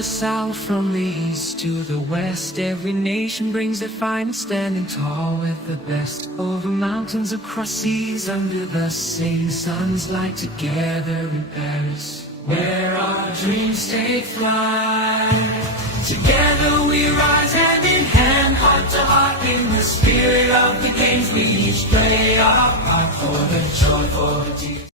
the south, from the east to the west, every nation brings their finest, standing tall with the best. Over mountains, across seas, under the same sun's light, together in Paris, where our dreams take flight. Together we rise hand in hand, heart to heart, in the spirit of the games. We each play our part for the joy, for the deep.